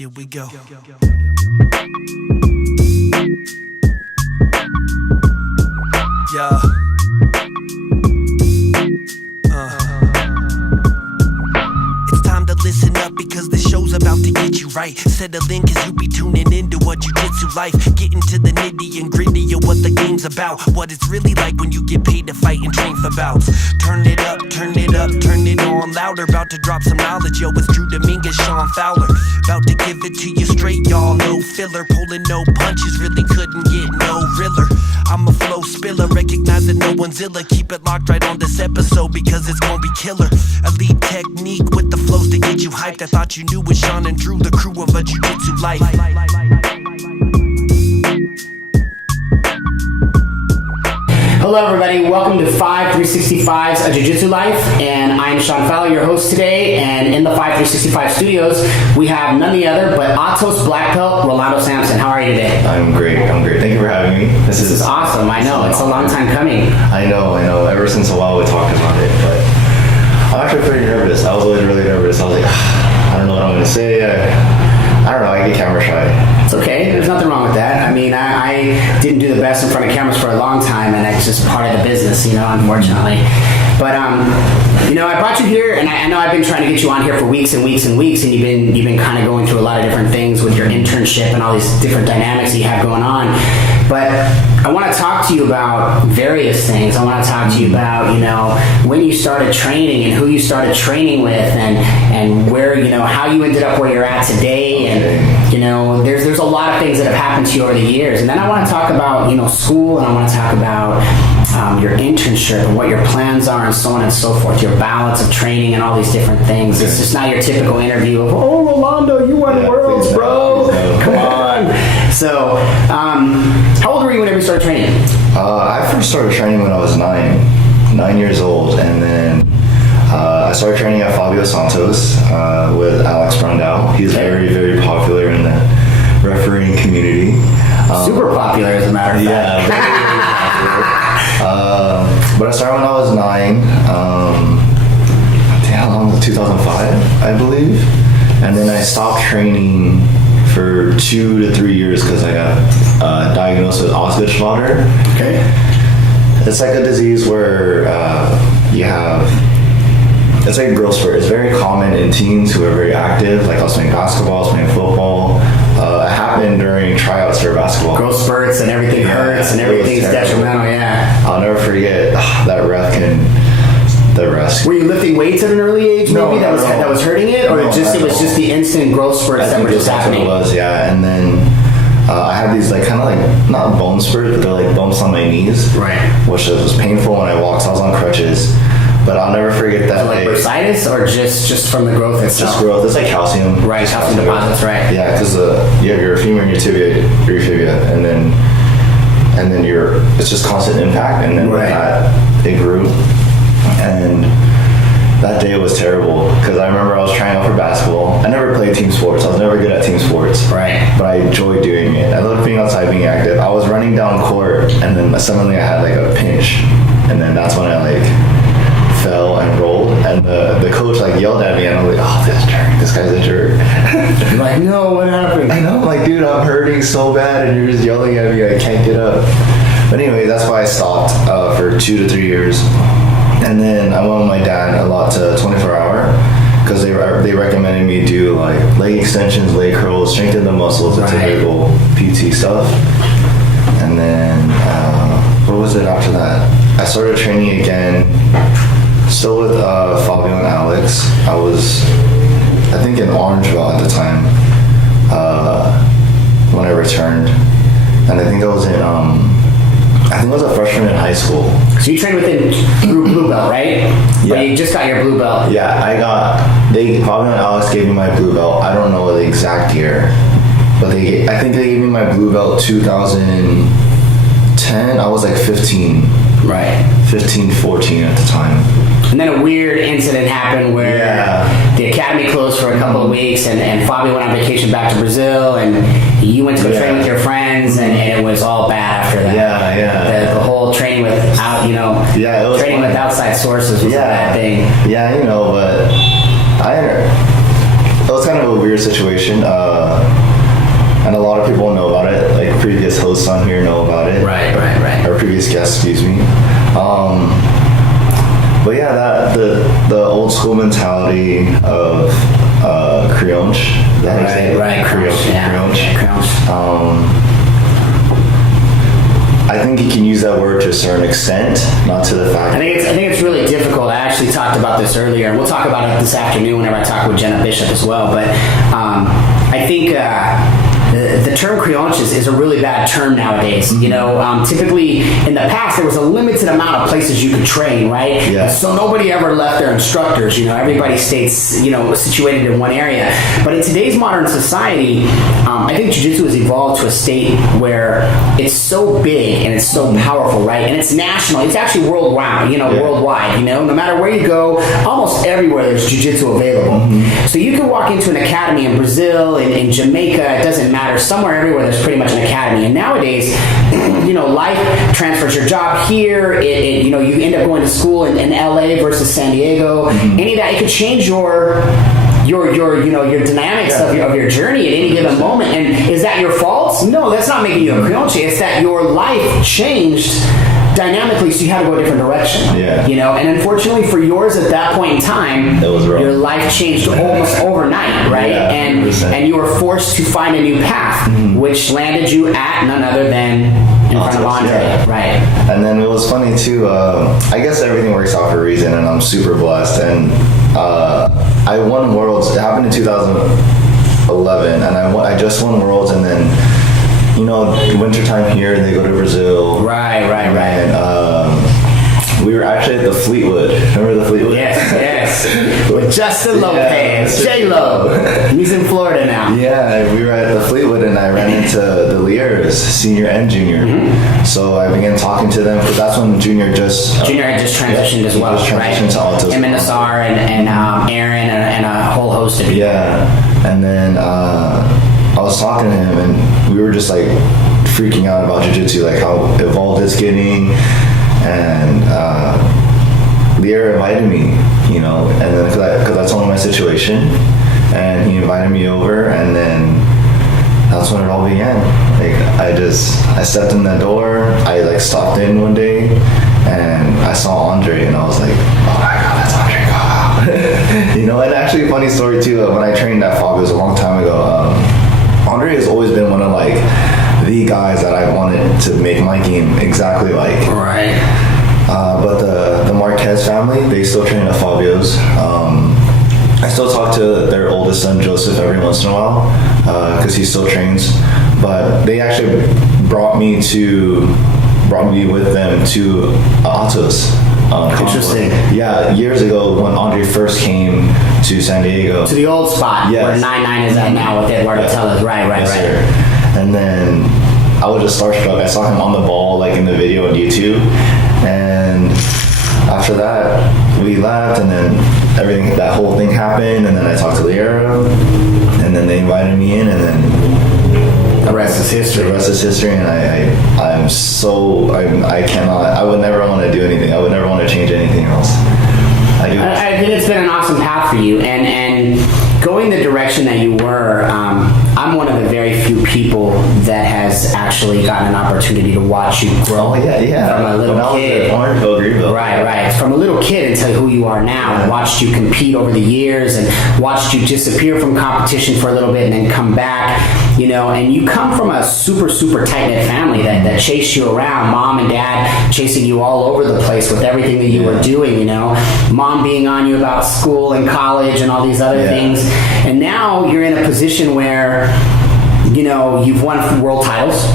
Here we go. Yeah. It's time to listen up because this show's about to get you right. Settle in cause you be tuning into what Jiu Jitsu life. Get into the nitty and gritty of what the game's about. What it's really like when you get paid to fight and train for bouts. Turn it up, turn it up, turn it on louder. About to drop some knowledge, yo, it's Drew Dominguez, Sean Fowler. About to give it to you straight, y'all, no filler. Pulling no punches, really couldn't get no realer. I'm a flow spiller, recognize that no one's illa. Keep it locked right on this episode because it's gonna be killer. Elite technique with the flows to get you hyped. I thought you knew with Sean and Drew, the crew of a Jiu Jitsu life. Hello everybody, welcome to FIVE365's A Jiu Jitsu Life, and I'm Sean Fowler, your host today, and in the FIVE365 studios, we have none other but ATOS Black Belt, Rolando Samson. How are you today? I'm great. Thank you for having me. This is awesome, I know, it's a long time coming. I know, ever since a while we talked about it, but I'm actually pretty nervous. I was always really nervous. I was like, I don't know what I'm going to say. I don't know, I get camera shy. It's okay, there's nothing wrong with that. I mean, I didn't do the best in front of cameras for a long time, and that's just part of the business, unfortunately. But, I brought you here, and I know I've been trying to get you on here for weeks and weeks and weeks, and you've been kind of going through a lot of different things with your internship and all these different dynamics that you have going on. But I want to talk to you about various things. I want to talk to you about, when you started training and who you started training with, and where, how you ended up where you're at today, and there's a lot of things that have happened to you over the years. And then I want to talk about, school, and I want to talk about your internship and what your plans are and so on and so forth, your balance of training and all these different things. It's just not your typical interview of, oh, Rolando, you won worlds, bro. Come on. So, how old were you whenever you started training? I first started training when I was 9 years old, and then I started training at Rolando Samson with Alex Brundao. He's very, very popular in the refereeing community. Super popular, as a matter of fact. Yeah, very, very popular. But I started when I was 9. How long was it? 2005, I believe. And then I stopped training for 2 to 3 years because I got diagnosed with Osgood-Schlatter. Okay. It's like a disease where it's like a growth spurt. It's very common in teens who are very active, like I was playing basketball, I was playing football. It happened during tryouts for basketball. Growth spurts and everything hurts and everything's detrimental, yeah. I'll never forget the ref. Were you lifting weights at an early age maybe that was hurting it? Or it was just the instant growth spurts that were just happening? It was, yeah. And then I had these kind of not bone spurts, but they're like bumps on my knees. Right. Which was painful when I walked. So I was on crutches. But I'll never forget that. So like bursitis or just from the growth itself? Just growth. It's like calcium. Right, calcium deposits, right. Yeah, because you have your femur and your tibia, and then it's just constant impact, and then with that, it grew. And that day was terrible because I remember I was trying out for basketball. I never played team sports. I was never good at team sports. Right. But I enjoyed doing it. I loved being outside, being active. I was running down court, and then suddenly I had a pinch, and then that's when I fell and rolled, and the coach yelled at me, and I was like, oh, this guy's a jerk. You're like, no, what happened? I know, I'm like, dude, I'm hurting so bad, and you're just yelling at me, I can't get up. But anyway, that's why I stopped for 2 to 3 years. And then I went with my dad a lot to 24-hour because they recommended me do leg extensions, leg curls, strengthen the muscles, the typical PT stuff. And then what was it after that? I started training again, still with Fabio and Alex. I was, I think, in Orangeville at the time when I returned, and I think I was I was a freshman in high school. So you trained within blue belt, right? Yeah. Or you just got your blue belt? Yeah, Fabio and Alex gave me my blue belt. I don't know the exact year, but I think they gave me my blue belt 2010. I was 15. Right. 15, 14 at the time. And then a weird incident happened where the academy closed for a couple of weeks, and Fabio went on vacation back to Brazil, and you went to go train with your friends, and it was all bad after that. Yeah. The whole training without, it was training with outside sources was a bad thing. Yeah, but it was kind kind of a weird situation, and a lot of people know about it. Like previous hosts on here know about it. Right. Or previous guests, excuse me. But yeah, that the old school mentality of Creonch. Right. Creonch. I think you can use that word to a certain extent, not to the fact. I think it's really difficult. I actually talked about this earlier, and we'll talk about it this afternoon whenever I talk with Jenna Bishop as well. But I think the term Creonch is a really bad term nowadays. You know, typically in the past there was a limited amount of places you could train, right? Yeah. So nobody ever left their instructors. You know, everybody stayed, situated in one area. But in today's modern society, I think Jiu-Jitsu has evolved to a state where it's so big and it's so powerful, right? And it's national. It's actually worldwide. Worldwide. No matter where you go, almost everywhere there's Jiu-Jitsu available. So you can walk into an academy in Brazil, in Jamaica. It doesn't matter. Somewhere everywhere there's pretty much an academy. And nowadays, life transfers your job here. You end up going to school in LA versus San Diego. Any of that, it could change your dynamics of your journey at any given moment. And is that your fault? No, that's not making you a Creonche. It's that your life changed dynamically, so you had to go a different direction. And unfortunately for yours at that point in time, your life changed almost overnight, right? And you were forced to find a new path, which landed you at none other than in front of Andre, right? And then it was funny too. I guess everything works out for a reason, and I'm super blessed. And I won Worlds. It happened in 2011, and I just won Worlds, and then wintertime here, and they go to Brazil. Right. And we were actually at the Fleetwood. Remember the Fleetwood? Yes. With Justin Lopez, J-Lo. He's in Florida now. Yeah, we were at the Fleetwood, and I ran into the Lears, senior and junior. So I began talking to them, because that's when Junior had just transitioned as well, right? To ATOS. Him and Nassar and Aaron and a whole host of people. Yeah, and then I was talking to him, and we were just like freaking out about jiu-jitsu, like how evolved it's getting. And Lear invited me, and then because I told him my situation, and he invited me over, and then that's when it all began. Like I stepped in that door. I stopped in one day, and I saw Andre, and I was like, oh my god, that's Andre! Wow. And actually, a funny story too. When I trained at FIVE, it was a long time ago. Andre has always been one of the guys that I wanted to make my game exactly like. Right. But the Marquez family, they still train at Fabio's. I still talk to their oldest son Joseph every once in a while because he still trains. But they actually brought me with them to ATOS. Interesting. Yeah, years ago when Andre first came to San Diego. To the old spot where 9-9 is at now with Eduardo Tellez. Right. Sir. And then I was just starstruck. I saw him on the ball in the video on YouTube. And after that, we left, and then that whole thing happened, and then I talked to Liera, and then they invited me in, and then the rest is history. And I would never want to do anything. I would never want to change anything else. I think it's been an awesome path for you, and going the direction that you were, I'm one of the very few people that has actually gotten an opportunity to watch you grow. Oh, yeah. From a little kid. Right. From a little kid until who you are now, and watched you compete over the years, and watched you disappear from competition for a little bit and then come back, and you come from a super, super tight-knit family that chased you around, mom and dad chasing you all over the place with everything that you were doing, mom being on you about school and college and all these other things. And now you're in a position where, you've won world titles,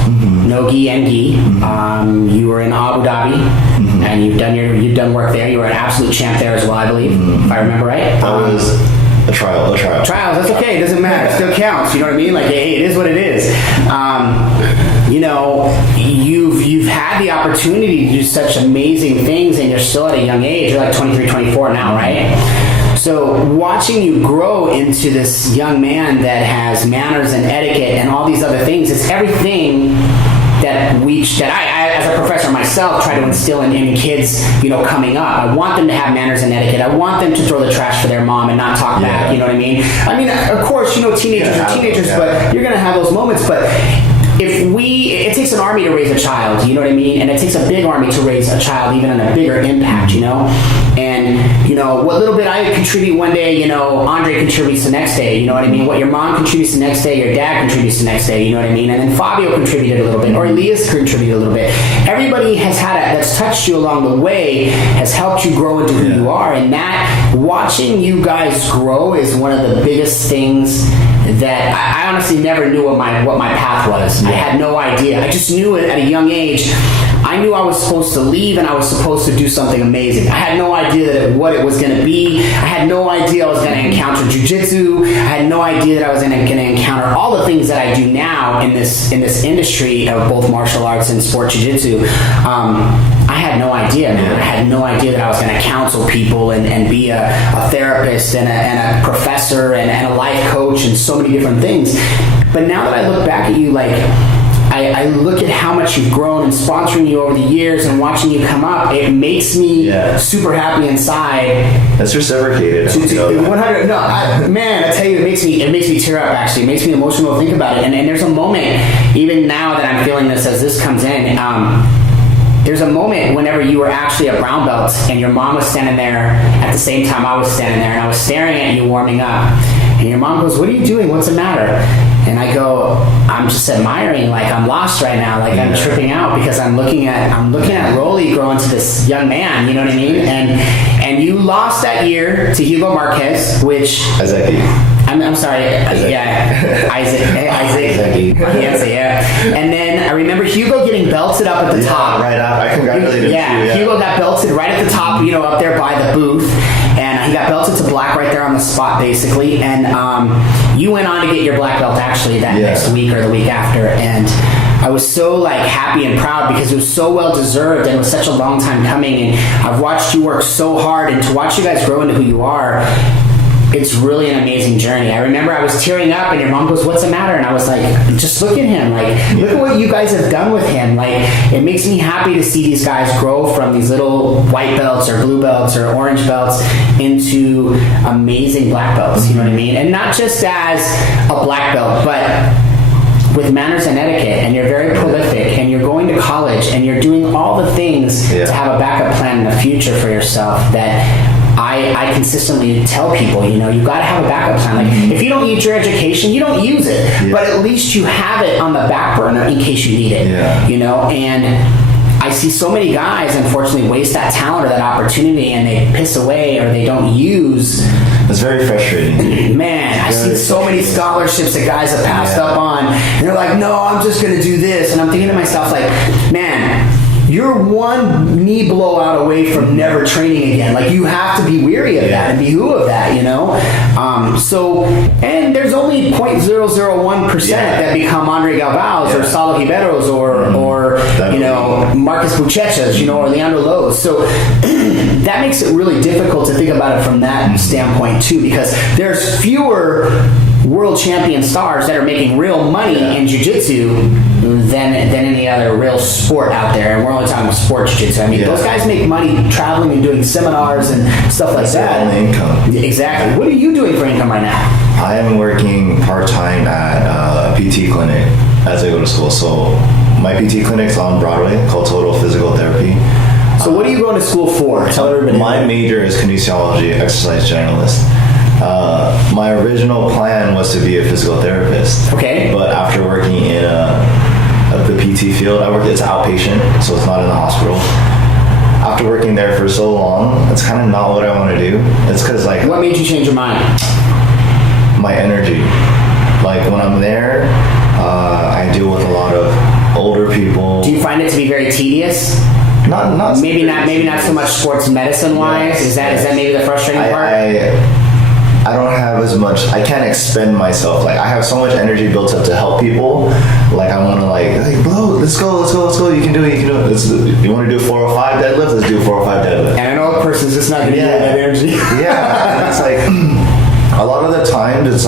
no gi and gi. You were in Abu Dhabi, and you've done work there. You were an absolute champ there as well, I believe, if I remember right. That was a trial. Trials, that's okay. It doesn't matter. It still counts. You know what I mean? Hey, it is what it is. You've had the opportunity to do such amazing things, and you're still at a young age. You're 23, 24 now, right? So watching you grow into this young man that has manners and etiquette and all these other things, it's everything I as a professor myself try to instill in kids, coming up. I want them to have manners and etiquette. I want them to throw the trash for their mom and not talk back. You know what I mean? I mean, of course, teenagers are teenagers, but you're gonna have those moments. But it takes an army to raise a child, you know what I mean? And it takes a big army to raise a child, even on a bigger impact, And, what little bit I contribute one day, Andre contributes the next day, you know what I mean? What your mom contributes the next day, your dad contributes the next day, you know what I mean? And then Fabio contributed a little bit, or Elias contributed a little bit. Everybody that's touched you along the way has helped you grow into who you are. And that, watching you guys grow is one of the biggest things that I honestly never knew what my path was. I had no idea. I just knew it at a young age. I knew I was supposed to leave and I was supposed to do something amazing. I had no idea what it was going to be. I had no idea I was going to encounter Jiu Jitsu. I had no idea that I was going to encounter all the things that I do now in this industry of both martial arts and sport Jiu Jitsu. I had no idea, man. I had no idea that I was going to counsel people and be a therapist and a professor and a life coach and so many different things. But now that I look back at you, I look at how much you've grown and sponsoring you over the years and watching you come up, it makes me super happy inside. That's reciprocated. 100. No, I tell you, it makes me tear up. Actually, it makes me emotional to think about it. And there's a moment, even now that I'm feeling this as this comes in. There's a moment whenever you were actually a brown belt and your mom was standing there at the same time I was standing there, and I was staring at you warming up. And your mom goes, "What are you doing? What's the matter?" And I go, "I'm just admiring, I'm lost right now, I'm tripping out because I'm looking at Rolly grow into this young man, you know what I mean?" And you lost that year to Hugo Marquez, which I'm sorry, Isaac. And then I remember Hugo getting belted up at the top. Right up. I congratulated you. Hugo got belted right at the top, up there by the booth. And he got belted to black right there on the spot, basically. And you went on to get your black belt actually that next week or the week after. And I was so happy and proud because it was so well deserved and it was such a long time coming. And I've watched you work so hard, and to watch you guys grow into who you are, it's really an amazing journey. I remember I was tearing up and your mom goes, "What's the matter?" And I was like, "Just look at him. Look at what you guys have done with him. It makes me happy to see these guys grow from these little white belts or blue belts or orange belts into amazing black belts." You know what I mean? And not just as a black belt, but with manners and etiquette, and you're very prolific, and you're going to college, and you're doing all the things to have a backup plan in the future for yourself that I consistently tell people, you got to have a backup plan. If you don't use your education, you don't use it, but at least you have it on the back burner in case you need it, and I see so many guys, unfortunately, waste that talent or that opportunity, and they piss away or they don't use. It's very frustrating. Man, I see so many scholarships that guys have passed up on, and they're like, "No, I'm just going to do this," and I'm thinking to myself, man, you're one knee blowout away from never training again. You have to be weary of that and be who of that, and there's only 0.001% that become Andre Galvao's or Saulo Riberos or Marcus Buchechas, or Leandro Lowe's. So that makes it really difficult to think about it from that standpoint too, because there's fewer world champion stars that are making real money in jiu-jitsu than any other real sport out there, and we're only talking about sport jiu-jitsu. I mean, those guys make money traveling and doing seminars and stuff like that. Only income. Exactly. What are you doing for income right now? I am working part-time at a PT clinic as I go to school. So my PT clinic's on Broadway called Total Physical Therapy. So what are you going to school for? Tell everybody. My major is kinesiology, exercise generalist. My original plan was to be a physical therapist. Okay. But after working in the PT field, it's outpatient, so it's not in the hospital. After working there for so long, it's kind of not what I want to do. It's because What made you change your mind? My energy. When I'm there, I deal with a lot of older people. Do you find it to be very tedious? Not maybe not so much sports medicine wise. Is that maybe the frustrating part? I don't have as much. I can't expend myself. I have so much energy built up to help people. I want to bro, let's go. You can do it. You want to do 405 deadlift? Let's do 405 deadlift. And I know a person's just not going to get that energy. Yeah, and it's a lot of the times it's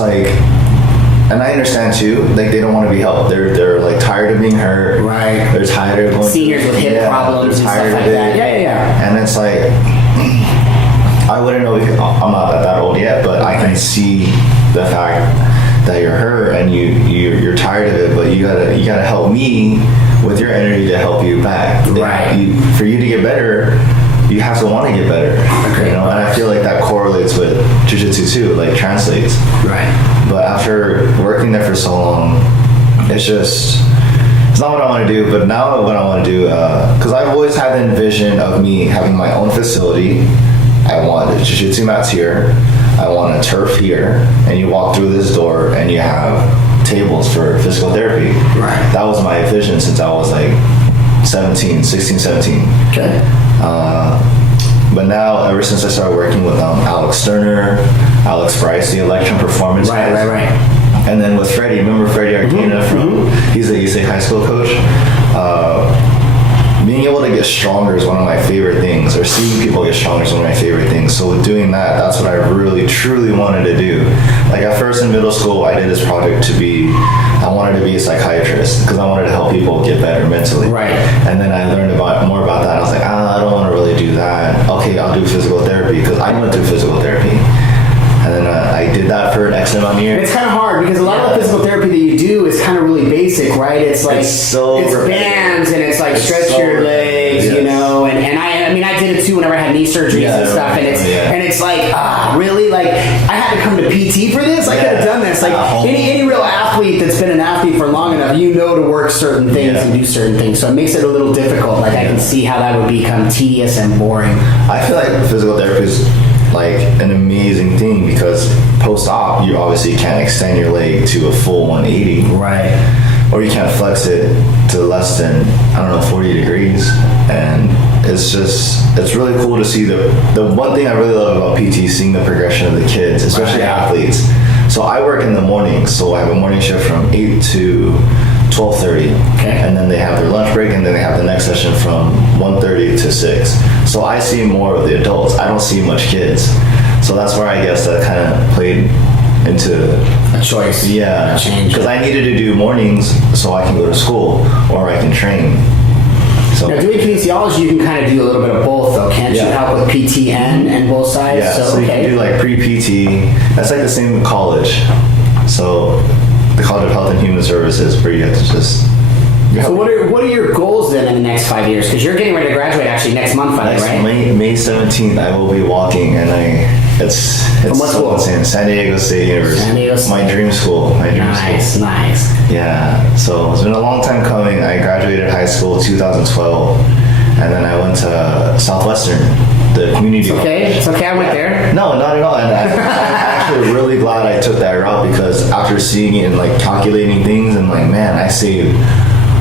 and I understand too. Like they don't want to be helped. They're like tired of being hurt. Right. They're tired of going seniors with hip problems and stuff like that. Yeah. And it's like I wouldn't know because I'm not that old yet, but I can see the fact that you're hurt and you're tired of it. But you gotta help me with your energy to help you back. Right. For you to get better, you have to want to get better. Okay. You know, and I feel like that correlates with jiu-jitsu too, like translates. Right. But after working there for so long, it's not what I want to do. But now what I want to do, because I've always had the vision of me having my own facility. I want the jiu-jitsu mats here. I want a turf here, and you walk through this door and you have tables for physical therapy. Right. That was my vision since I was like 16, 17. Okay. But now, ever since I started working with Alex Sterner, Alex Bryce, the Electron Performance guys, Right. and then with Freddie, remember Freddie Arcana he's a ESA high school coach. Being able to get stronger is one of my favorite things, or seeing people get stronger is one of my favorite things. So with doing that, that's what I really, truly wanted to do. Like at first in middle school, I did this project I wanted to be a psychiatrist because I wanted to help people get better mentally. Right. And then I learned more about that. I was like, I don't want to really do that. Okay, I'll do physical therapy because I went through physical therapy. And then I did that for an X amount of years. It's kind of hard because a lot of the physical therapy that you do is kind of really basic, right? It's like it's bands and it's like stretch your legs, you know. And I did it too whenever I had knee surgeries and stuff. And it's like really, like I had to come to PT for this. I could have done this. Like any real athlete that's been an athlete for long enough, you know to work certain things and do certain things. So it makes it a little difficult. Like I can see how that would become tedious and boring. I feel like physical therapy is like an amazing thing because post-op you obviously can't extend your leg to a full 180, right? Or you can't flex it to less than 40 degrees. And it's really cool to see the one thing I really love about PT is seeing the progression of the kids, especially athletes. So I work in the morning, so I have a morning shift from 8 to 12:30, and then they have their lunch break, and then they have the next session from 1:30 to 6. So I see more of the adults. I don't see much kids. So that's where I guess that kind of played into a choice. Yeah, because I needed to do mornings so I can go to school or I can train. So now doing kinesiology, you can kind of do a little bit of both, though, can't you? Help with PT and both sides. Yeah, so you can do like pre-PT. That's like the same in college. So the College of Health and Human Services, where you have to just. So what are your goals then in the next 5 years? Because you're getting ready to graduate actually next month, finally, right? May 17th, I will be walking, and it's so insane. San Diego State University. My dream school. Nice. Yeah. So it's been a long time coming. I graduated high school 2012, and then I went to Southwestern, the community. It's okay. I went there. No, not at all. And I'm actually really glad I took that route because after seeing it and like calculating things, and like, man, I saved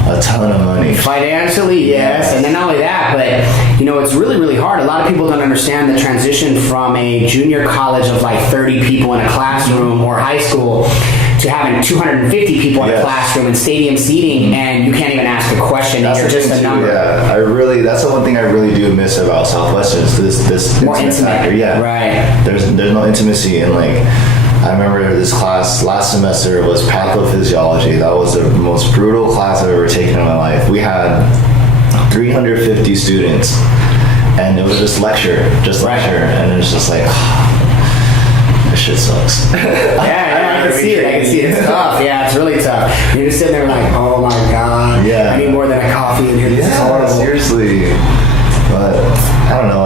a ton of money. Financially, yes. And then not only that, but, you know, it's really, really hard. A lot of people don't understand the transition from a junior college of like 30 people in a classroom or high school to having 250 people in a classroom and stadium seating, and you can't even ask a question. You're just a number. Yeah, that's the one thing I really do miss about Southwestern is this more intimate factor. Yeah, right. There's no intimacy, and like I remember this class last semester was pathophysiology. That was the most brutal class I've ever taken in my life. We had 350 students, and it was just lecture, and it was just like, this shit sucks. I can see it. It's tough. Yeah, it's really tough. You're just sitting there like, oh my god. Yeah. I need more than a coffee in here. This is horrible. Seriously. But I don't know.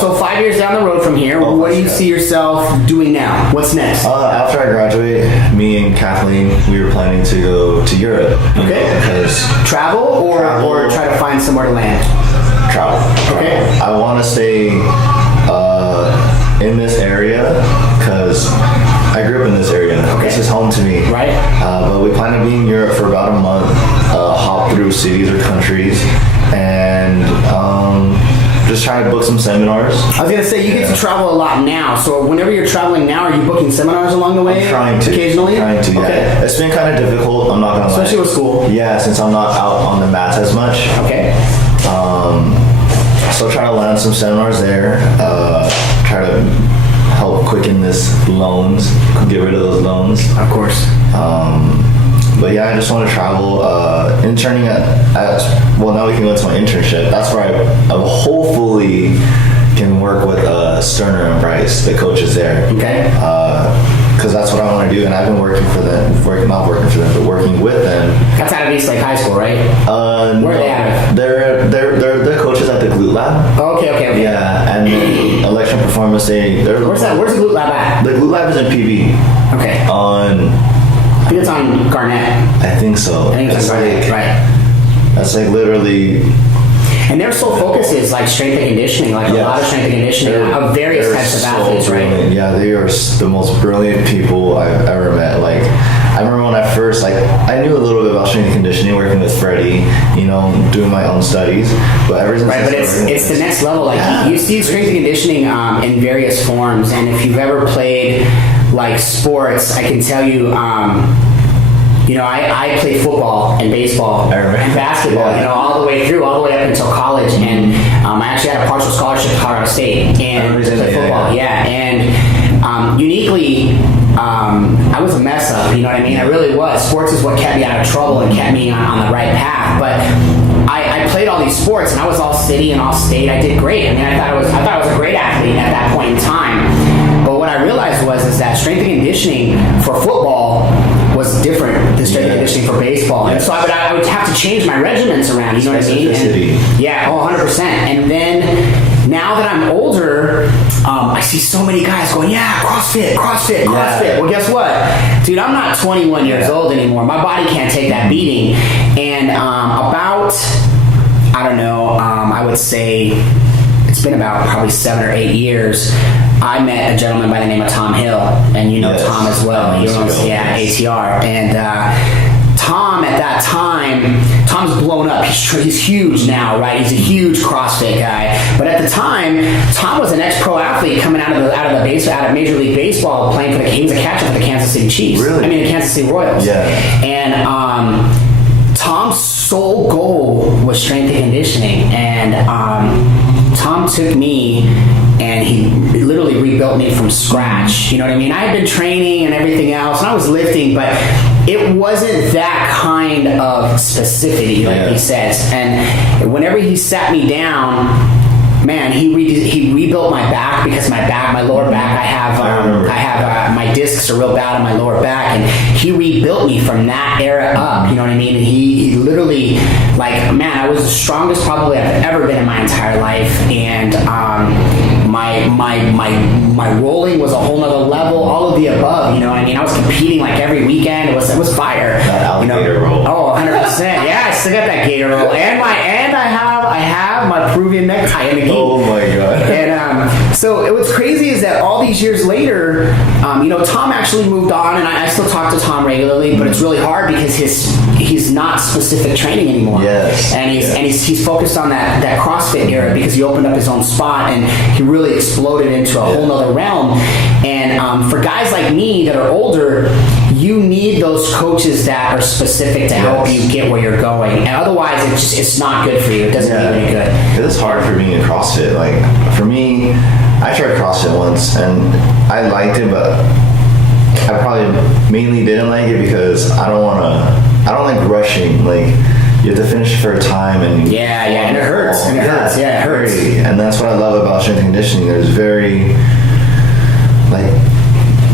So 5 years down the road from here, what do you see yourself doing now? What's next? After I graduate, me and Kathleen, we were planning to go to Europe. Okay. Because travel or try to find somewhere to land? Travel. Okay. I want to stay in this area because I grew up in this area. Okay. This is home to me. Right. But we plan to be in Europe for about a month, hop through cities or countries, and just trying to book some seminars. I was going to say, you get to travel a lot now, so whenever you're traveling now, are you booking seminars along the way? I'm trying to. Occasionally? Yeah. It's been kind of difficult, I'm not going to lie. Especially with school. Yeah, since I'm not out on the mats as much. Okay. So try to land some seminars there, try to help working this loans, get rid of those loans. Of course. But yeah, I just want to travel, interning well, now we can go to my internship. That's where I hopefully can work with Sterner and Bryce, the coaches there. Okay. Because that's what I want to do, and I've been working for them, not working for them, but working with them. That's out of East Lake High School, right? Where are they at? They're coaches at the Glute Lab. Oh, okay. Yeah, and then Election Performance Day. Where's that? Where's the Glute Lab at? The Glute Lab is in PB. Okay. I think it's on Garnett. I think so. I think it's on Garnett, right. That's like literally. And their sole focus is like strength and conditioning, like a lot of strength and conditioning of various types of athletes, brilliant. Right? Yeah, they are the most brilliant people I've ever met. Like, I remember when I first, I knew a little bit about strength and conditioning, working with Freddie, doing my own studies. But ever since but it's the next level. Like you see strength and conditioning in various forms, and if you've ever played like sports, I can tell you. I played football and baseball and basketball, all the way up until college, and I actually had a partial scholarship to Colorado State and football. And uniquely, I was a mess up. You know what I mean? I really was. Sports is what kept me out of trouble and kept me on the right path. But I played all these sports, and I was all city and all state. I did great. I mean, I thought I was a great athlete at that point in time. But what I realized is that strength and conditioning for football was different than strength and conditioning for baseball. And so I would have to change my regimens around, you know what I mean? And, 100%. And then now that I'm older, I see so many guys going, CrossFit. Well, guess what? Dude, I'm not 21 years old anymore. My body can't take that beating. And I would say it's been about probably 7 or 8 years. I met a gentleman by the name of Tom Hill, and Tom as well. ATR. And Tom at that time, Tom's blown up. He's huge now, right? He's a huge CrossFit guy. But at the time, Tom was an ex-pro athlete coming out of Major League Baseball, playing for he was a catcher for the Kansas City Chiefs. Really? The Kansas City Royals. Yeah. And Tom's sole goal was strength and conditioning, and Tom took me and he literally rebuilt me from scratch. You know what I mean? I had been training and everything else, and I was lifting, but it wasn't that kind of specificity, like he says. And whenever he sat me down, man, he rebuilt my back, because my lower back, I have my discs are real bad on my lower back, and he rebuilt me from that era up. You know what I mean? And he literally, I was the strongest probably I've ever been in my entire life, and my rolling was a whole nother level. All of the above. You know what I mean? I was competing every weekend. It was fire. That alligator roll. Oh, 100%. Yeah, I still got that gator roll, and I have my Peruvian necktie in the game. Oh my god. And so what's crazy is that all these years later, Tom actually moved on, and I still talk to Tom regularly, but it's really hard because he's not specific training anymore. Yes. And he's focused on that CrossFit era, because he opened up his own spot and he really exploded into a whole nother realm. And for guys like me that are older, you need those coaches that are specific to help you get where you're going, and otherwise it's not good for you. It doesn't do any good. It is hard for me in CrossFit. For me, I tried CrossFit once and I liked it, but I probably mainly didn't like it because I don't like rushing. You have to finish for a time, and and it hurts. And it hurts. Yeah, it hurts. And that's what I love about strength and conditioning.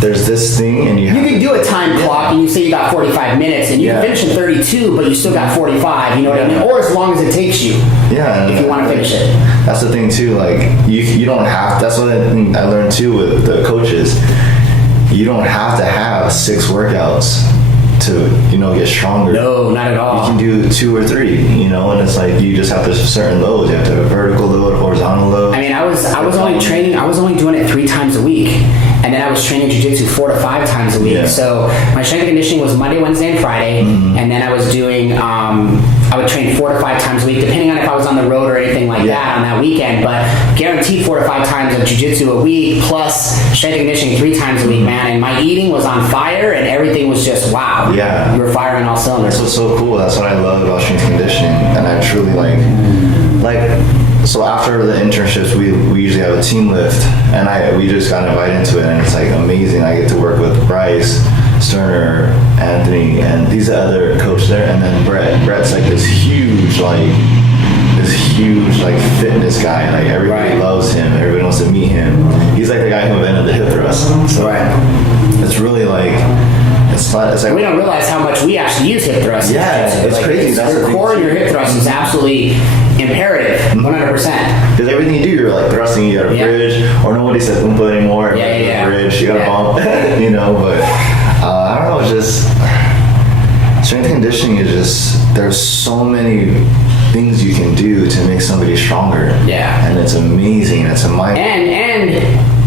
There's this thing, and you can do a time clock, and you say you got 45 minutes, and you can finish in 32, but you still got 45. You know what I mean? Or as long as it takes you. Yeah. If you want to finish it. That's the thing too. You don't have. That's what I learned too with the coaches. You don't have to have 6 workouts to get stronger. No, not at all. You can do 2 or 3, and it's you just have to certain loads. You have to have a vertical load, horizontal load. I mean, I was only doing it 3 times a week, and then I was training Jiu Jitsu 4 to 5 times a week. Yeah. So my strength and conditioning was Monday, Wednesday, and Friday, and then I was doing I would train 4 to 5 times a week, depending on if I was on the road or anything like that on that weekend. But guaranteed 4 to 5 times of Jiu Jitsu a week, plus strength and conditioning 3 times a week, man. And my eating was on fire, and everything was just wow. Yeah. You were firing all cylinders. That's what's so cool. That's what I love about strength and conditioning, and I truly So after the internships, we usually have a team lift, and we just got invited into it, and it's like amazing. I get to work with Bryce, Sterner, Anthony, and these other coaches there, and then Brett. Brett's like this huge fitness guy. Like everybody loves him. Everybody wants to meet him. He's like the guy who invented the hip thrust. So it's really like. It's like we don't realize how much we actually use hip thrust. Yeah, it's crazy. That's your core and your hip thrust is absolutely imperative, 100%. Because everything you do, you're like thrusting. You got a bridge, or nobody says umpa anymore. Bridge. You got a bump. You know, but I don't know. It's just strength conditioning is just there's so many things you can do to make somebody stronger. Yeah, and it's amazing. It's a mind and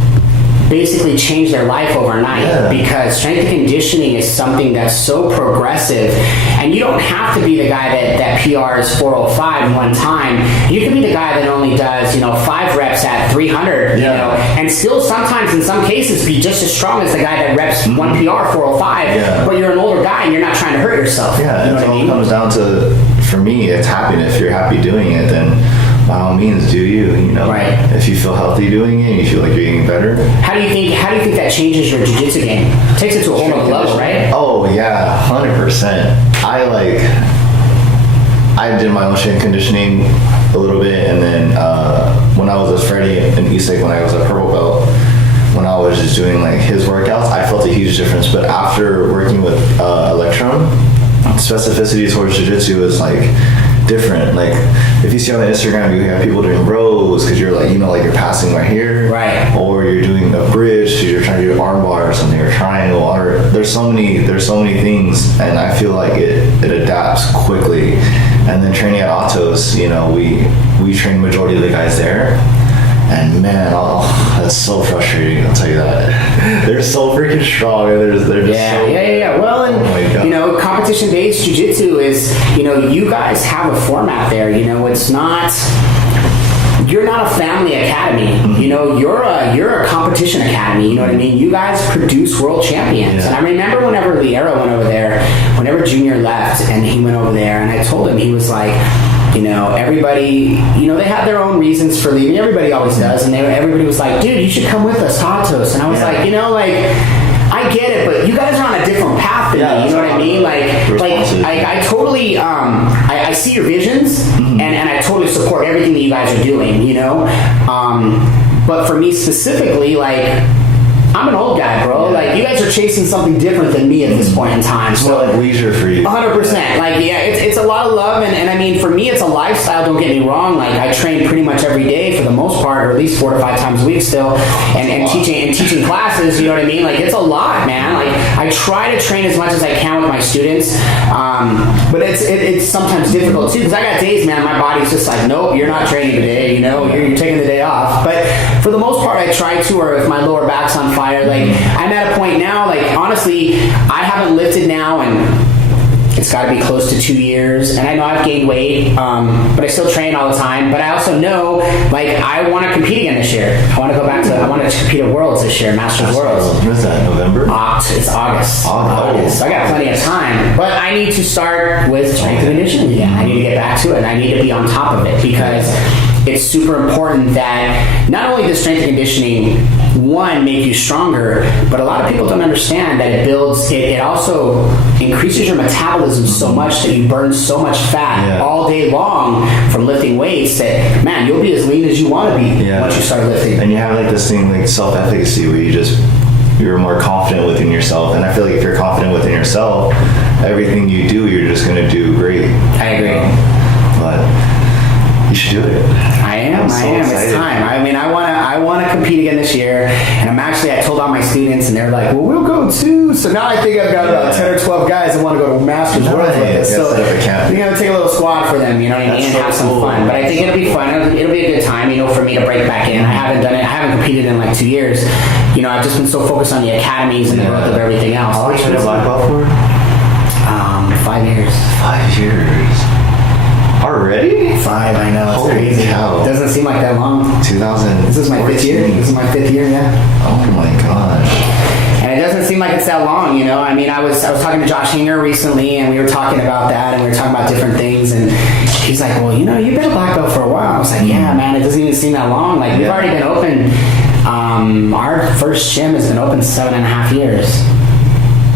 basically change their life overnight because strength and conditioning is something that's so progressive, and you don't have to be the guy that PRs 405 in one time. You can be the guy that only does 5 reps at 300, and still sometimes in some cases be just as strong as the guy that reps 1 PR 405. But you're an older guy and you're not trying to hurt yourself. Yeah, you know it what I mean? comes down to, for me, it's happiness. If you're happy doing it, then by all means, do you know? Right. If you feel healthy doing it, you feel like you're getting better. How do you think that changes your jiu-jitsu game? It takes it to a whole other level, right? Oh yeah, 100%. I did my own strength conditioning a little bit, and then when I was with Freddie in East Lake, when I was a purple belt, when I was just doing like his workouts, I felt a huge difference. But after working with Electron, specificity towards jiu-jitsu is like different. Like if you see on the Instagram, you have people doing rows because you're like, like you're passing right here, right? Or you're doing a bridge because you're trying to do an arm bar or something, or triangle. Or there's so many things, and I feel like it adapts quickly. And then training at ATOS, we train majority of the guys there. And man, that's so frustrating. I'll tell you that. They're so freaking strong. They're just Well, and competition-based jiu-jitsu is, you guys have a format there. It's not. You're not a family academy. You're a competition academy. You know what I mean? You guys produce world champions. And I remember whenever Liero went over there, whenever Junior left, and he went over there, and I told him, he was like, everybody, they have their own reasons for leaving. Everybody always does. And everybody was like, dude, you should come with us, ATOS. And I was like, I get it, but you guys are on a different path than me. You know what I mean? I totally, I see your visions, and I totally support everything that you guys are doing, but for me specifically, I'm an old guy, bro. You guys are chasing something different than me at this point in time. It's more like leisure for you. 100%. It's a lot of love, and I mean, for me, it's a lifestyle. Don't get me wrong. I train pretty much every day for the most part, or at least 4 to 5 times a week still, and teaching classes. You know what I mean? It's a lot, man. I try to train as much as I can with my students, but it's sometimes difficult too, because I got days, man. My body's just like, nope, you're not training today. You're taking the day off. But for the most part, I try to, or if my lower back's on fire. I'm at a point now, honestly, I haven't lifted now, and it's got to be close to 2 years, and I know I've gained weight, but I still train all the time. But I also know, I want to compete again this year. I want to compete at Worlds this year, Masters Worlds. When is that, November? It's August. August. I got plenty of time, but I need to start with strength and conditioning again. I need to get back to it, and I need to be on top of it, because it's super important that not only does strength and conditioning make you stronger, but a lot of people don't understand that it also increases your metabolism so much that you burn so much fat all day long from lifting weights that, man, you'll be as lean as you want to be once you start lifting. And you have this thing self-efficacy where you're more confident within yourself. And I feel like if you're confident within yourself, everything you do, you're just going to do great. I agree. But you should do it. I am. It's time. I mean, I want to compete again this year, and I told all my students, and they're like, well, we'll go too. So now I think I've got about 10 or 12 guys that want to go to Masters Worlds with us. So we're going to take a little squad for them, and have some fun. But I think it'll be fun. It'll be a good time, for me to break back in. I haven't done it. I haven't competed in 2 years. I've just been so focused on the academies and the growth of everything else. How long have you been a black belt for? 5 years. 5 years. Already? 5, I know. It's crazy. Cow. It doesn't seem like that long. 2000. This is my 5th year. This is my 5th year, yeah. Oh my gosh. And it doesn't seem like it's that long, I mean, I was talking to Josh Hinger recently, and we were talking about that, and we were talking about different things, and he's like, well, you know, you've been a black belt for a while. I was like, yeah, man, it doesn't even seem that long. Like, we've already been open. Our first gym has been open 7.5 years.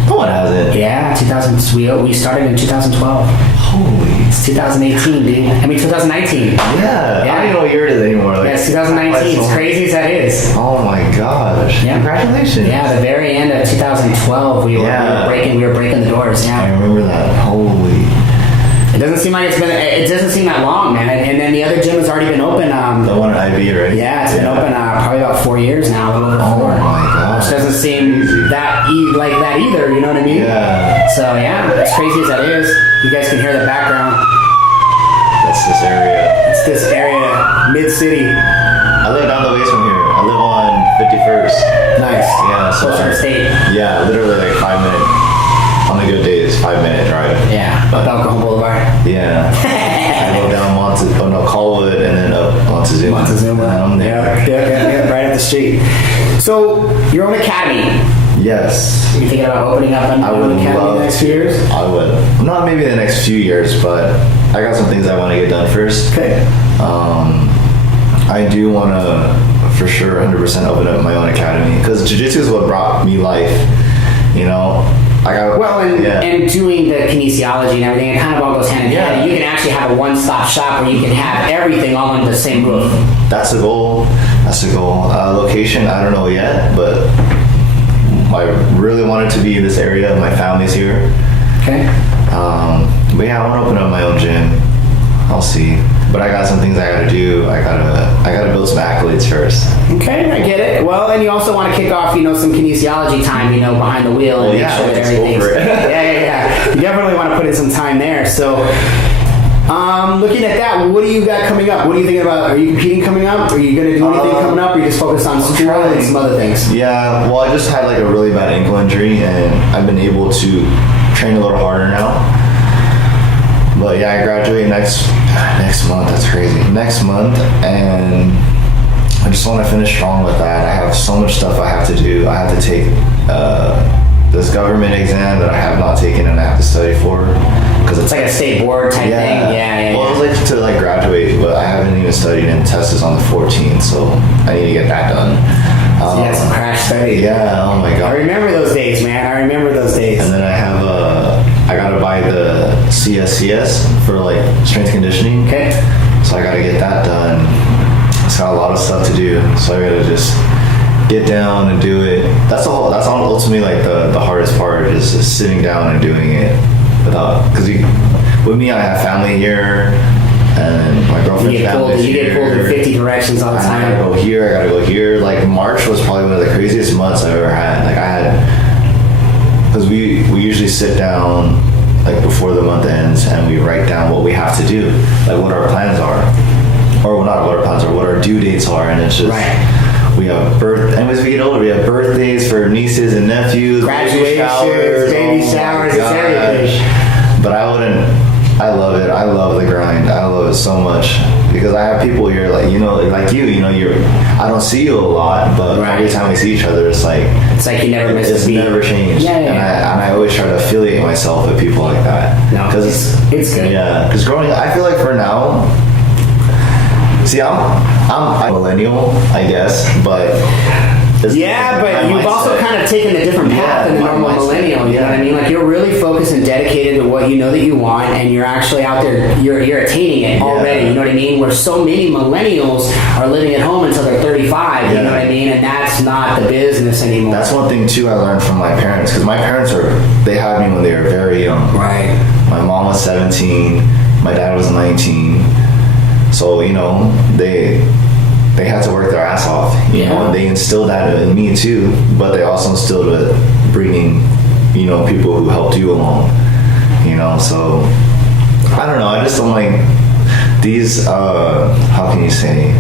No, it hasn't. Yeah, 2000. We started in 2012. Holy. It's 2018, dude. I mean, 2019. Yeah. I don't even know what year it is anymore. Like, yeah, it's 2019. As crazy as that is. Oh my gosh. Yeah. Congratulations. Yeah, the very end of 2012, we were breaking the doors. Yeah. I remember that. Holy. It doesn't seem like it doesn't seem that long, man. And then the other gym has already been open. The one at IB, right? Yeah, it's been open probably about 4 years now, a little over 4. Oh my gosh. Which doesn't seem like that either, you know what I mean? Yeah. So yeah, as crazy as that is, you guys can hear the background. That's this area. It's this area, mid-city. I live down the ways from here. I live on 51st. Nice. Yeah, so Closer to state. Yeah, literally like 5 minutes. On the good days, 5-minute drive. Yeah, up Alcohol Boulevard. Yeah. I go down Colwood and then up Montezuma. Montezuma. And I'm there. Yeah, right up the street. So, your own academy. Yes. You thinking about opening up an academy in the next few years? I would. Not maybe the next few years, but I got some things I want to get done first. Okay. I do want to, for sure, 100% open up my own academy. Because Jiu-Jitsu is what brought me life, you know? And doing the kinesiology and everything, it kind of all goes hand in hand. You can actually have a one-stop shop where you can have everything all under the same roof. That's the goal. Location, I don't know yet, but I really want it to be in this area. My family's here. Okay. But yeah, I want to open up my own gym. I'll see. But I got some things I gotta do. I gotta build some accolades first. Okay, I get it. Well, and you also want to kick off, some kinesiology time, behind the wheel and make sure that everything's. Yeah. You definitely want to put in some time there. So, looking at that, what do you got coming up? What are you thinking about? Are you competing coming up? Are you gonna do anything coming up? Or are you just focused on school and some other things? Yeah. Well, I just had like a really bad ankle injury, and I've been able to train a little harder now. But yeah, I graduate next month. That's crazy. Next month, and I just want to finish strong with that. I have so much stuff I have to do. I have to take this government exam that I have not taken and I have to study for. Because it's like a state board type thing. Yeah. Well, it was like to graduate, but I haven't even studied, and the test is on the 14th, so I need to get that done. So you had some crash study. Yeah. Oh my god. I remember those days, man. I remember those days. And then I gotta buy the CSCS for like strength conditioning. Okay. So I gotta get that done. It's got a lot of stuff to do, so I gotta just get down and do it. That's ultimately like the hardest part is just sitting down and doing it because with me I have family here and my girlfriend's family here. You get pulled in 50 directions all the time. I gotta go here. Like March was probably one of the craziest months I've ever had. Like I had, because we usually sit down like before the month ends and we write down what we have to do, like what our plans are, or not what our plans are, what our due dates are, and it's just we have and as we get older, we have birthdays for nieces and nephews, graduations, baby showers, it's everything. But I love it. I love the grind. I love it so much because I have people here like you. I don't see you a lot, but every time we see each other, it's like you never miss a beat. It's never changed. Yeah. And I always try to affiliate myself with people like that. No, because it's good. Yeah, because growing up, I feel like for now. See, I'm a millennial, I guess, but but you've also kind of taken a different path than the normal millennial. You know what I mean? Like you're really focused and dedicated to what you know that you want, and you're actually out there. You're attaining it already. You know what I mean? Where so many millennials are living at home until they're 35. You know what I mean? And that's not the business anymore. That's one thing too I learned from my parents because my parents they had me when they were very young. Right. My mom was 17. My dad was 19. So, they had to work their ass off, you know, and they instilled that in me too, but they also instilled it bringing, people who helped you along, so I don't know, I just don't like these, how can you say,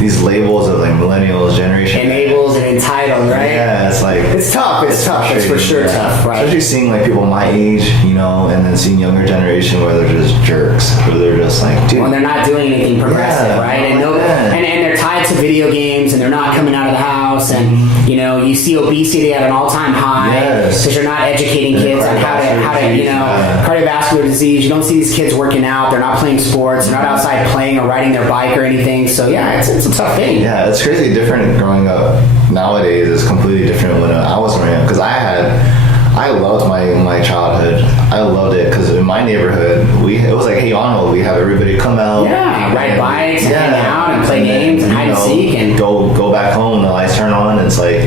these labels of like millennials, generation enables and entitled, right? Yeah, it's like it's tough. It's for sure tough, right? Especially seeing like people my age, you know, and then seeing younger generation where they're just jerks, where they're just like, dude, when they're not doing anything progressive, right? And and they're tied to video games, and they're not coming out of the house, and you know, you see obesity at an all-time high because you're not educating kids on how to you know, cardiovascular disease. You don't see these kids working out. They're not playing sports. They're not outside playing or riding their bike or anything. So yeah, it's a tough thing. Yeah, it's crazy different growing up. Nowadays is completely different when I was growing up, because I loved my childhood. I loved it because in my neighborhood, it was like, hey, Arnold, we have everybody come out, ride bikes, and hang out, and play games, and hide and seek, and go back home. The lights turn on, and it's like,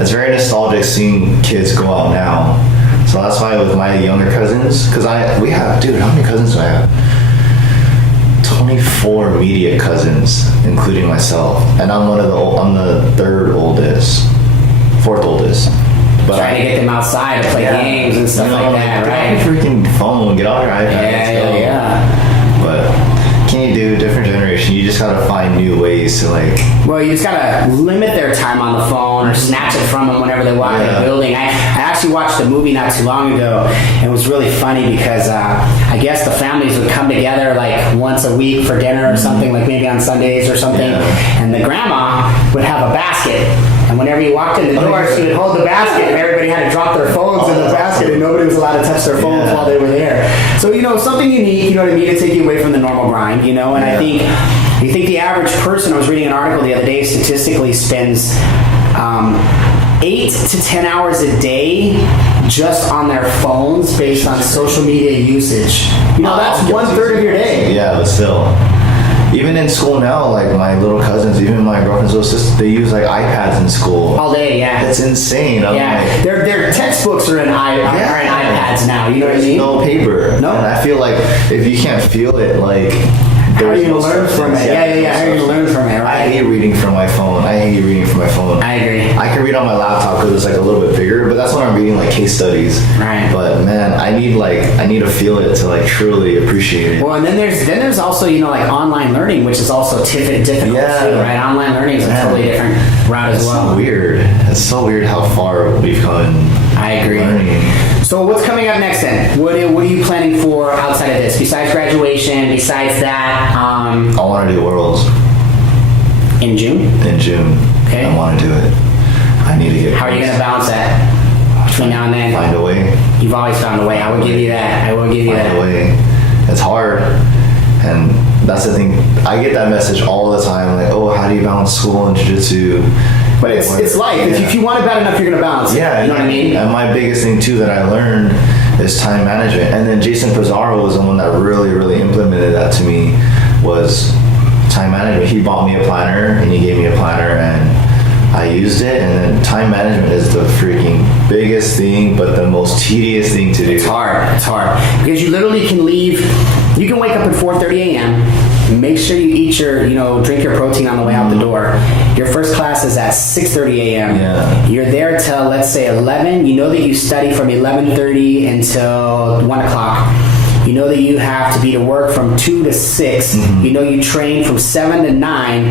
it's very nostalgic seeing kids go out now. So that's why with my younger cousins, because we have, dude, how many cousins do I have? 24 immediate cousins, including myself, and I'm the fourth oldest. But trying to get them outside to play games and stuff like that, right? Get off your freaking phone, get off your iPad. Yeah. But can you do different generation? You just gotta find new ways to like. Well, you just gotta limit their time on the phone or snatch it from them whenever they walk in the building. I actually watched a movie not too long ago, and it was really funny because I guess the families would come together like once a week for dinner or something, like maybe on Sundays or something, and the grandma would have a basket. And whenever you walked in the door, she would hold the basket, and everybody had to drop their phones in the basket, and nobody was allowed to touch their phones while they were there. So, you know, something unique, you know what I mean, to take you away from the normal grind, you know. And I think, you think the average person, I was reading an article the other day, statistically spends 8 to 10 hours a day just on their phones based on social media usage. You know, that's 1/3 of your day. Yeah, but still. Even in school now, like my little cousins, even my girlfriend's little sister, they use like iPads in school. All day, yeah. It's insane. Like, their textbooks are in iPads now, you know what I mean? No paper. No. And I feel like if you can't feel it, like... How are you going to learn from it? Yeah. How are you going to learn from it, right? I hate reading from my phone. I agree. I can read on my laptop because it's like a little bit bigger, but that's when I'm reading like case studies. Right. But man, I need to feel it to like truly appreciate it. Well, and then there's also, you know, like online learning, which is also difficult too, right? Online learning is a totally different route as well. It's so weird. It's so weird how far we've come. I agree. Learning. So what's coming up next then? What are you planning for outside of this? Besides graduation, besides that? I want to do Worlds. In June? In June. Okay. I want to do it. I need to get... How are you going to balance that between now and then? Find a way. You've always found a way. I will give you that. I will give you that. Find a way. It's hard. And that's the thing. I get that message all the time. Like, oh, how do you balance school and jiu-jitsu? But it's life. If you want it bad enough, you're going to balance it. Yeah. You know what I mean? And my biggest thing, too, that I learned is time management. And then Jason Pizarro was the one that really, really implemented that to me, was time management. He bought me a planner, and he gave me a planner, and I used it. And then time management is the freaking biggest thing, but the most tedious thing to do. It's hard. Because you literally can leave, you can wake up at 4:30 a.m., make sure you eat drink your protein on the way out the door. Your first class is at 6:30 a.m. Yeah. You're there till, let's say, 11. You know that you study from 11:30 until 1 o'clock. You know that you have to be to work from 2 to 6. Mm-hmm. You know you train from 7 to 9.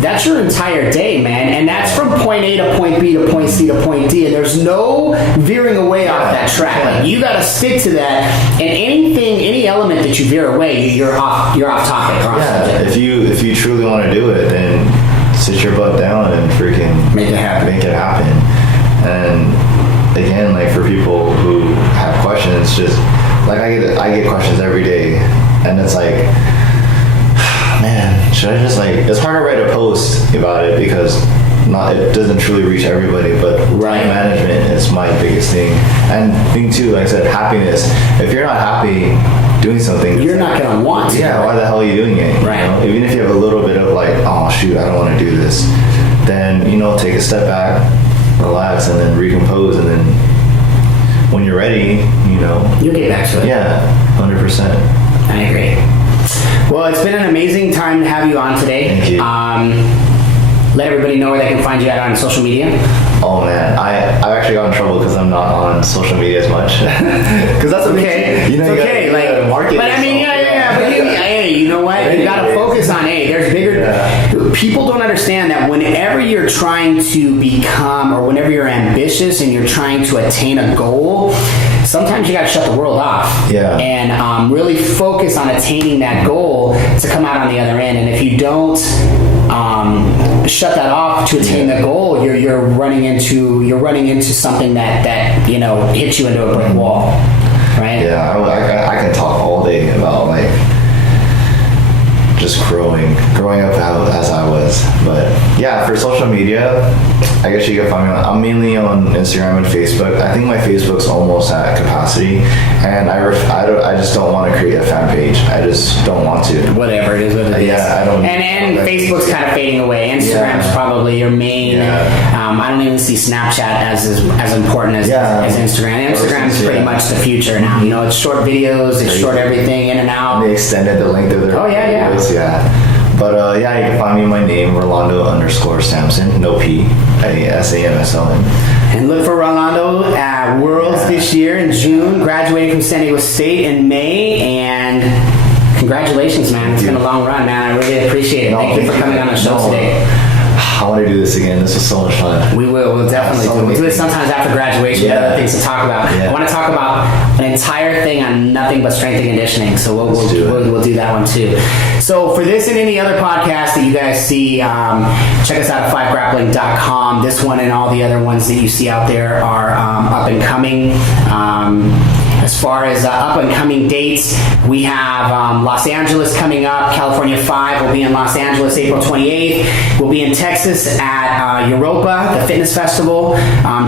That's your entire day, man. And that's from point A to point B to point C to point D. And there's no veering away off that track. Like, you got to stick to that. And any element that you veer away, you're off topic. If you truly want to do it, then sit your butt down and freaking make it happen. And again, like for people who have questions, just like I get questions every day, and it's like, man, should I just like? It's hard to write a post about it because it doesn't truly reach everybody. But time management is my biggest thing, and thing too, like I said, happiness. If you're not happy doing something, you're not gonna want to. Yeah, why the hell are you doing it? Right. You know? Even if you have a little bit of like, oh shoot, I don't want to do this, then take a step back, relax, and then recompose, and then when you're ready, you'll get back to it. Yeah, 100%. I agree. Well, it's been an amazing time to have you on today. Thank you. Let everybody know where they can find you at on social media. Oh man, I've actually got in trouble because I'm not on social media as much. Because that's okay. It's okay. You gotta market. But I mean, But you know what? You gotta focus on there's bigger. people don't understand that whenever you're trying to become, or whenever you're ambitious and you're trying to attain a goal, sometimes you got to shut the world off. Yeah. And really focus on attaining that goal to come out on the other end. And if you don't shut that off to attain the goal, you're running into something that you know, hits you into a brick wall, right? Yeah, I can talk all day about like just growing up as I was. But yeah, for social media, I guess you can find me I'm mainly on Instagram and Facebook. I think my Facebook's almost at capacity, and I just don't want to create a fan page. I just don't want to. Whatever it is, what it is. Yeah, I don't. And Facebook's kind of fading away. Instagram's probably your main. Yeah. I don't even see Snapchat as important as Instagram. Instagram's pretty much the future now. You know, it's short videos, it's short everything, in and out. They extended the length of their videos. Yeah. But yeah, you can find me my name, Rolando_Samson, no P, SAMSON. And look for Rolando at Worlds this year in June, graduating from San Diego State in May, and congratulations, man. It's been a long run, man. I really appreciate it. Thank you for coming on the show today. I want to do this again. This was so much fun. We'll definitely do it. We'll do it sometimes after graduation. Yeah. Other things to talk about. Yeah. I want to talk about an entire thing on nothing but strength and conditioning. So we'll do that one too. So for this and any other podcast that you guys see, check us out at FIVE365.com. This one and all the other ones that you see out there are up and coming. As far as up and coming dates, we have Los Angeles coming up. California 5 will be in Los Angeles April 28th. We'll be in Texas at Europa, the fitness festival,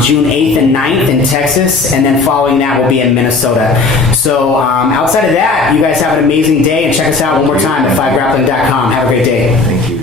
June 8th and 9th in Texas. And then following that, we'll be in Minnesota. So outside of that, you guys have an amazing day. And check us out one more time at FIVEGrappling.com. Have a great day. Thank you.